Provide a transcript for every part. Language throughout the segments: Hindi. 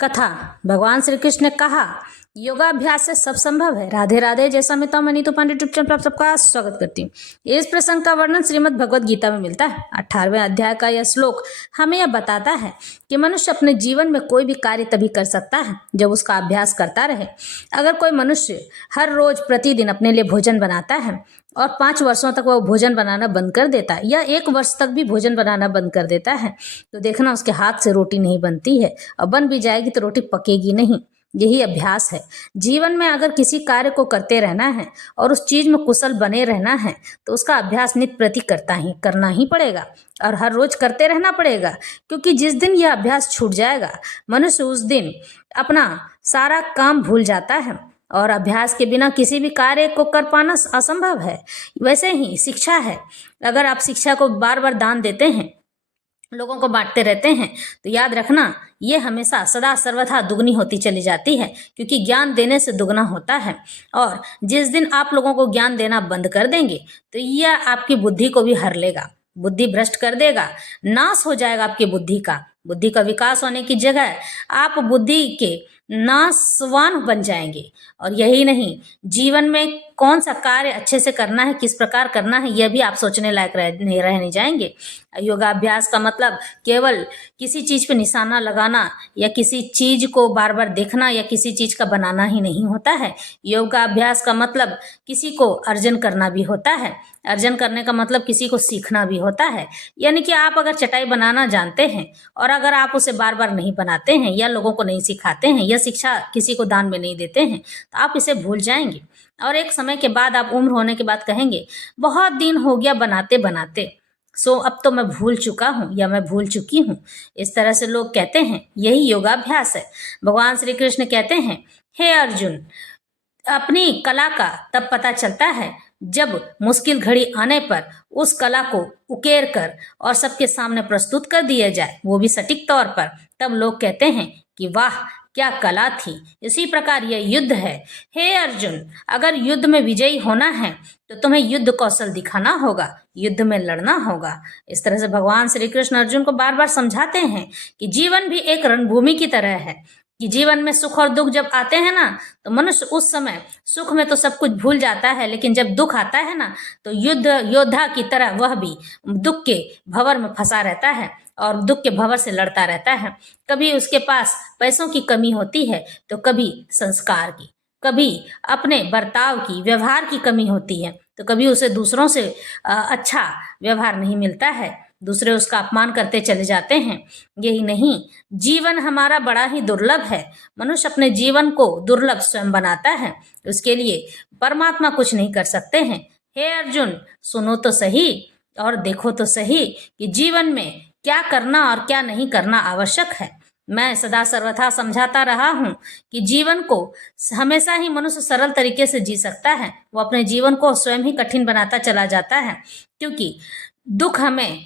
कथा। भगवान श्री कृष्ण ने कहा, योगाभ्यास से सब संभव है। राधे राधे। जैसा मैं तो मनीतू पांडे यूट्यूब चैनल पर आप सबका स्वागत करती हूँ। इस प्रसंग का वर्णन श्रीमद् भगवद गीता में मिलता है। 18वें अध्याय का यह श्लोक हमें यह बताता है कि मनुष्य अपने जीवन में कोई भी कार्य तभी कर सकता है जब उसका अभ्यास करता रहे। अगर कोई मनुष्य हर रोज प्रतिदिन अपने लिए भोजन बनाता है और 5 वर्षों तक वह भोजन बनाना बंद कर देता है या 1 वर्ष तक भी भोजन बनाना बंद कर देता है, तो देखना उसके हाथ से रोटी नहीं बनती है, और बन भी जाएगी तो रोटी पकेगी नहीं। यही अभ्यास है। जीवन में अगर किसी कार्य को करते रहना है और उस चीज में कुशल बने रहना है तो उसका अभ्यास नित्य प्रति करना ही पड़ेगा और हर रोज करते रहना पड़ेगा, क्योंकि जिस दिन यह अभ्यास छूट जाएगा मनुष्य उस दिन अपना सारा काम भूल जाता है और अभ्यास के बिना किसी भी कार्य को कर पाना असंभव है। वैसे ही शिक्षा है। अगर आप शिक्षा को बार बार दान देते हैं, लोगों को बांटते रहते हैं, तो याद रखना ये हमेशा सदा सर्वथा दुगनी होती चली जाती है, क्योंकि ज्ञान देने से दुगना होता है। और जिस दिन आप लोगों को ज्ञान देना बंद कर देंगे तो यह आपकी बुद्धि को भी हर लेगा, बुद्धि भ्रष्ट कर देगा, नाश हो जाएगा आपकी बुद्धि का। बुद्धि का विकास होने की जगह आप बुद्धि के नाशवान बन जाएंगे। और यही नहीं, जीवन में कौन सा कार्य अच्छे से करना है, किस प्रकार करना है, यह भी आप सोचने लायक रह नहीं जाएंगे। योगाभ्यास का मतलब केवल किसी चीज पे निशाना लगाना या किसी चीज को बार बार देखना या किसी चीज का बनाना ही नहीं होता है। योगाभ्यास का मतलब किसी को अर्जन करना भी होता है। अर्जन करने का मतलब किसी को सीखना भी होता है। यानी कि आप अगर चटाई बनाना जानते हैं और अगर आप उसे बार बार नहीं बनाते हैं या लोगों को नहीं सिखाते हैं या शिक्षा किसी को दान में नहीं देते हैं तो आप इसे भूल जाएंगे। और एक समय के बाद आप उम्र होने के बाद कहेंगे, बहुत दिन हो गया बनाते बनाते, सो अब तो मैं भूल चुका हूँ या मैं भूल चुकी हूँ। इस तरह से लोग कहते हैं। यही योगाभ्यास है। भगवान श्री कृष्ण कहते हैं, हे अर्जुन, अपनी कला का तब पता चलता है जब मुश्किल घड़ी आने पर उस कला को उकेर कर और सबके सामने प्रस्तुत कर दिया जाए, वो भी सटीक तौर पर। तब लोग कहते हैं कि वाह क्या कला थी। इसी प्रकार यह युद्ध है। हे अर्जुन, अगर युद्ध में विजयी होना है तो तुम्हें युद्ध कौशल दिखाना होगा, युद्ध में लड़ना होगा। इस तरह से भगवान श्री कृष्ण अर्जुन को बार बार समझाते हैं कि जीवन भी एक रणभूमि की तरह है, कि जीवन में सुख और दुख जब आते हैं ना तो मनुष्य उस समय सुख में तो सब कुछ भूल जाता है, लेकिन जब दुख आता है ना तो युद्ध योद्धा की तरह वह भी दुख के भंवर में फंसा रहता है और दुख के भंवर से लड़ता रहता है। कभी उसके पास पैसों की कमी होती है तो कभी संस्कार की, कभी अपने बर्ताव की, व्यवहार की कमी होती है, तो कभी उसे दूसरों से अच्छा व्यवहार नहीं मिलता है, दूसरे उसका अपमान करते चले जाते हैं। यही नहीं, जीवन हमारा बड़ा ही दुर्लभ है। मनुष्य अपने जीवन को दुर्लभ स्वयं बनाता है, उसके लिए परमात्मा कुछ नहीं कर सकते हैं। हे अर्जुन, सुनो तो सही और देखो तो सही कि जीवन में क्या करना और क्या नहीं करना आवश्यक है। मैं सदा सर्वथा समझाता रहा हूँ कि जीवन को हमेशा ही मनुष्य सरल तरीके से जी सकता है, वो अपने जीवन को स्वयं ही कठिन बनाता चला जाता है, क्योंकि दुख हमें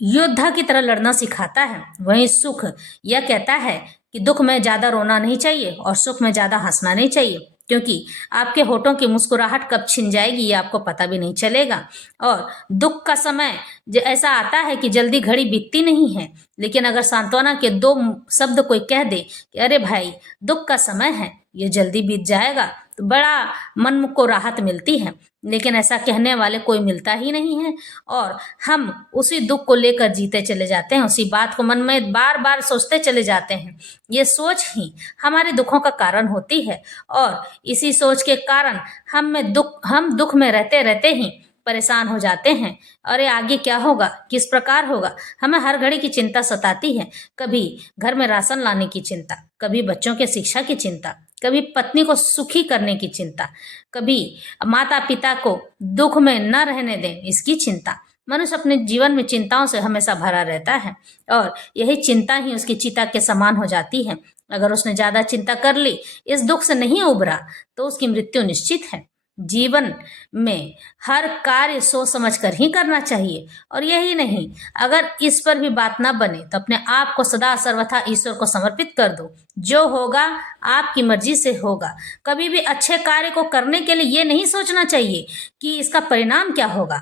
योद्धा की तरह लड़ना सिखाता है। वहीं सुख यह कहता है कि दुख में ज्यादा रोना नहीं चाहिए और सुख में ज्यादा हंसना नहीं चाहिए, क्योंकि आपके होठों की मुस्कुराहट कब छिन जाएगी ये आपको पता भी नहीं चलेगा। और दुख का समय ऐसा आता है कि जल्दी घड़ी बीतती नहीं है, लेकिन अगर सांत्वना के 2 शब्द कोई कह दे कि अरे भाई दुख का समय है, ये जल्दी बीत जाएगा, तो बड़ा मन को राहत मिलती है। लेकिन ऐसा कहने वाले कोई मिलता ही नहीं है और हम उसी दुख को लेकर जीते चले जाते हैं, उसी बात को मन में बार बार सोचते चले जाते हैं। ये सोच ही हमारे दुखों का कारण होती है और इसी सोच के कारण हम दुख में रहते रहते ही परेशान हो जाते हैं। अरे आगे क्या होगा, किस प्रकार होगा, हमें हर घड़ी की चिंता सताती है। कभी घर में राशन लाने की चिंता, कभी बच्चों के शिक्षा की चिंता, कभी पत्नी को सुखी करने की चिंता, कभी माता पिता को दुख में न रहने दें इसकी चिंता। मनुष्य अपने जीवन में चिंताओं से हमेशा भरा रहता है और यही चिंता ही उसकी चिता के समान हो जाती है। अगर उसने ज्यादा चिंता कर ली, इस दुख से नहीं उबरा, तो उसकी मृत्यु निश्चित है। जीवन में हर कार्य सोच समझ कर ही करना चाहिए। और यही नहीं, अगर इस पर भी बात ना बने तो अपने आप को सदा सर्वथा ईश्वर को समर्पित कर दो। जो होगा आपकी मर्जी से होगा। कभी भी अच्छे कार्य को करने के लिए ये नहीं सोचना चाहिए कि इसका परिणाम क्या होगा।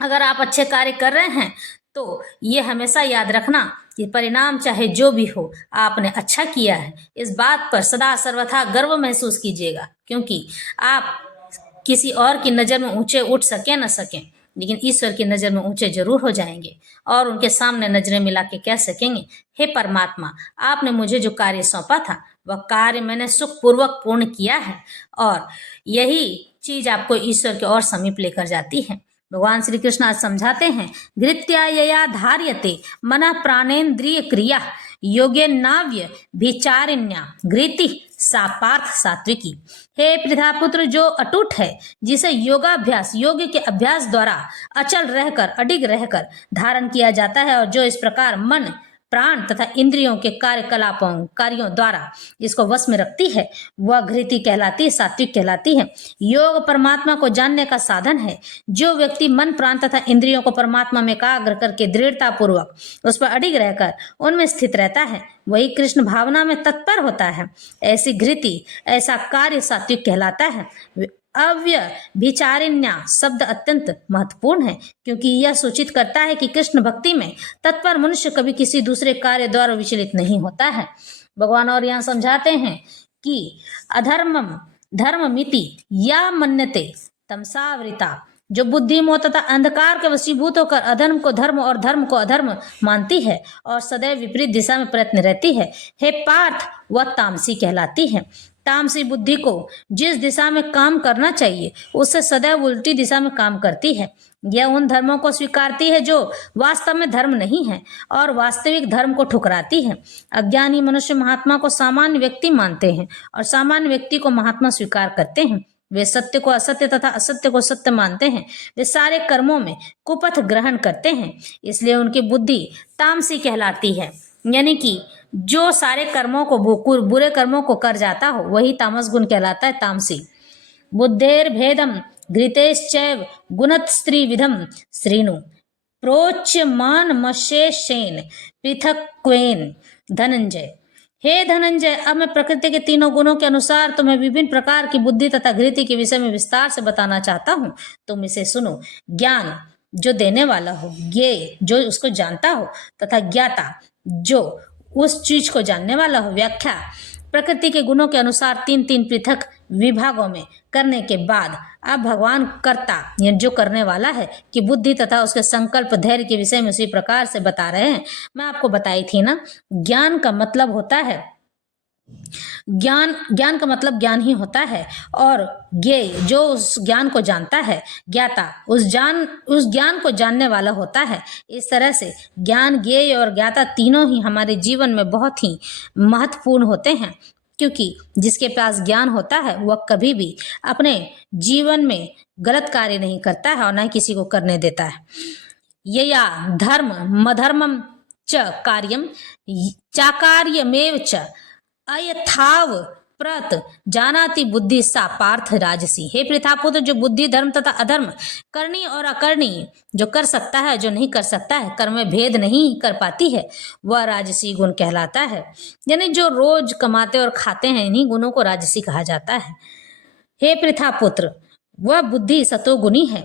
अगर आप अच्छे कार्य कर रहे हैं तो ये हमेशा याद रखना कि परिणाम चाहे जो भी हो, आपने अच्छा किया है, इस बात पर सदा सर्वथा गर्व महसूस कीजिएगा, क्योंकि आप किसी और की नज़र में ऊंचे उठ सके न सकें, लेकिन ईश्वर की नज़र में ऊंचे जरूर हो जाएंगे और उनके सामने नजरें मिला के कह सकेंगे, हे परमात्मा, आपने मुझे जो कार्य सौंपा था वह कार्य मैंने सुखपूर्वक पूर्ण किया है। और यही चीज आपको ईश्वर के और समीप लेकर जाती है। भगवान श्री कृष्ण आज समझाते हैं, घृत्या यया धार्यते मनः प्राणेन्द्रिय क्रिया योगे नाव्य विचारिण्या घृति सा पार्थ सात्विकी। हे पृथापुत्र, जो अटूट है, जिसे योगाभ्यास योग के अभ्यास द्वारा अचल रहकर अडिग रहकर धारण किया जाता है और जो इस प्रकार मन प्राण तथा इंद्रियों के कार्यों द्वारा इसको वश में रखती है, वह घृति कहलाती है, सात्विक कहलाती है। योग परमात्मा को जानने का साधन है। जो व्यक्ति मन प्राण तथा इंद्रियों को परमात्मा में एकाग्र करके दृढ़ता पूर्वक उस पर अडिग रहकर उनमें स्थित रहता है, वही कृष्ण भावना में तत्पर होता है। ऐसी घृति, ऐसा कार्य सात्विक कहलाता है। अव्यभिचारिण्या शब्द अत्यंत महत्वपूर्ण है, क्योंकि यह सूचित करता है कि कृष्ण भक्ति में तत्पर मनुष्य कभी किसी दूसरे कार्य द्वारा विचलित नहीं होता है। भगवान और यहाँ समझाते हैं कि अधर्मम धर्ममिति या मन्यते तमसावृता, जो बुद्धि मोह तथा अंधकार के वशीभूत होकर अधर्म को धर्म और धर्म को अधर्म मानती है और सदैव विपरीत दिशा में प्रयत्न रहती है, हे पार्थ, वह तामसी कहलाती है। तामसी बुद्धि को जिस दिशा में काम करना चाहिए उससे सदैव उल्टी दिशा में काम करती है। यह उन धर्मों को स्वीकारती है जो वास्तव में धर्म नहीं है और वास्तविक धर्म को ठुकराती है। अज्ञानी मनुष्य महात्मा को सामान्य व्यक्ति मानते हैं और सामान्य व्यक्ति को महात्मा स्वीकार करते हैं। वे सत्य को असत्य तथा असत्य को सत्य मानते हैं। वे सारे कर्मों में कुपथ ग्रहण करते हैं, इसलिए उनकी बुद्धि तामसी कहलाती है। यानी कि जो सारे कर्मों को बुरे कर्मों को कर जाता हो वही तामस गुण कहलाता है, तामसी। बुद्धेर भेदम घृतेश्चैव गुणत स्त्री विधम श्रीनु प्रोच्यमान मशेषेन पृथक्वेन धनंजय। हे धनंजय, अब मैं प्रकृति के तीनों गुणों के अनुसार तुम्हें विभिन्न प्रकार की बुद्धि तथा घृति के विषय में विस्तार से बताना चाहता हूँ, तुम इसे सुनो। ज्ञान जो देने वाला हो, ज्ञेय जो उसको जानता हो, तथा ज्ञाता जो उस चीज को जानने वाला हो। व्याख्या, प्रकृति के गुणों के अनुसार तीन तीन पृथक विभागों में करने के बाद अब भगवान कर्ता यानी जो करने वाला है कि बुद्धि तथा उसके संकल्प धैर्य के विषय में उसी प्रकार से बता रहे हैं। मैं आपको बताई थी ना, ज्ञान का मतलब होता है ज्ञान का मतलब ज्ञान ही होता है, और ज्ञेय जो उस ज्ञान को जानता है, ज्ञाता उस ज्ञान को जानने वाला होता है। इस तरह से ज्ञान, ज्ञेय और ज्ञाता तीनों ही हमारे जीवन में बहुत ही महत्वपूर्ण होते हैं, क्योंकि जिसके पास ज्ञान होता है वह कभी भी अपने जीवन में गलत कार्य नहीं करता है और न ही किसी को करने देता है। यया धर्म मधर्मम च कार्यम चाकार्यमेव च अयथाव प्रत जानाति बुद्धि सा पार्थ राजसी। हे पृथापुत्र, जो बुद्धि धर्म तथा अधर्म, करनी और अकरणी, जो कर सकता है जो नहीं कर सकता है, कर्म में भेद नहीं कर पाती है, वह राजसी गुण कहलाता है। यानी जो रोज कमाते और खाते हैं, इन्हीं गुणों को राजसी कहा जाता है। हे पृथापुत्र, वह बुद्धि सतोगुणी है।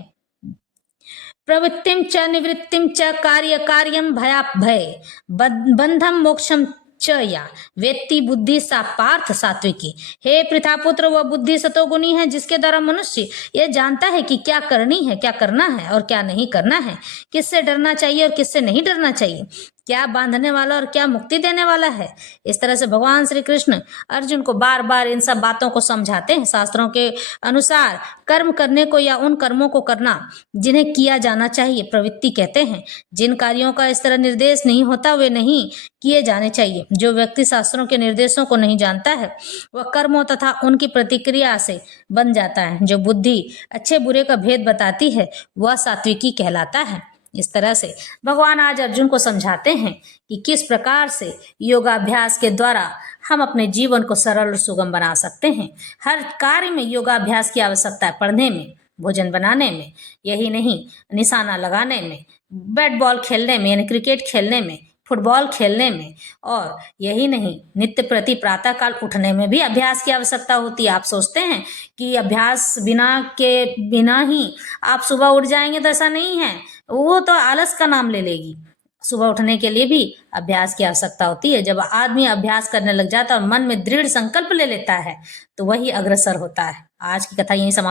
प्रवृत्तिम च निवृत्तिम च कार्य कार्यम भयाभय बंधम मोक्षम च या वेत्ति बुद्धि सा पार्थ सात्विकी। हे पृथापुत्र, वह बुद्धि सतोगुणी है जिसके द्वारा मनुष्य यह जानता है कि क्या करनी है, क्या करना है और क्या नहीं करना है, किससे डरना चाहिए और किससे नहीं डरना चाहिए, क्या बांधने वाला और क्या मुक्ति देने वाला है। इस तरह से भगवान श्री कृष्ण अर्जुन को बार बार इन सब बातों को समझाते हैं। शास्त्रों के अनुसार कर्म करने को या उन कर्मों को करना जिन्हें किया जाना चाहिए प्रवृत्ति कहते हैं। जिन कार्यों का इस तरह निर्देश नहीं होता वे नहीं किए जाने चाहिए। जो व्यक्ति शास्त्रों के निर्देशों को नहीं जानता है वह कर्मों तथा उनकी प्रतिक्रिया से बन जाता है। जो बुद्धि अच्छे बुरे का भेद बताती है वह सात्विकी कहलाता है। इस तरह से भगवान आज अर्जुन को समझाते हैं कि किस प्रकार से योगाभ्यास के द्वारा हम अपने जीवन को सरल और सुगम बना सकते हैं। हर कार्य में योगाभ्यास की आवश्यकता है, पढ़ने में, भोजन बनाने में, यही नहीं निशाना लगाने में, बैट बॉल खेलने में यानी क्रिकेट खेलने में, फुटबॉल खेलने में, और यही नहीं नित्य प्रति प्रातः काल उठने में भी अभ्यास की आवश्यकता होती है। आप सोचते हैं कि अभ्यास बिना ही आप सुबह उठ जाएंगे, तो ऐसा नहीं है। वो तो आलस का नाम ले लेगी। सुबह उठने के लिए भी अभ्यास की आवश्यकता होती है। जब आदमी अभ्यास करने लग जाता है और मन में दृढ़ संकल्प ले लेता है तो वही अग्रसर होता है। आज की कथा यहीं समाप्त।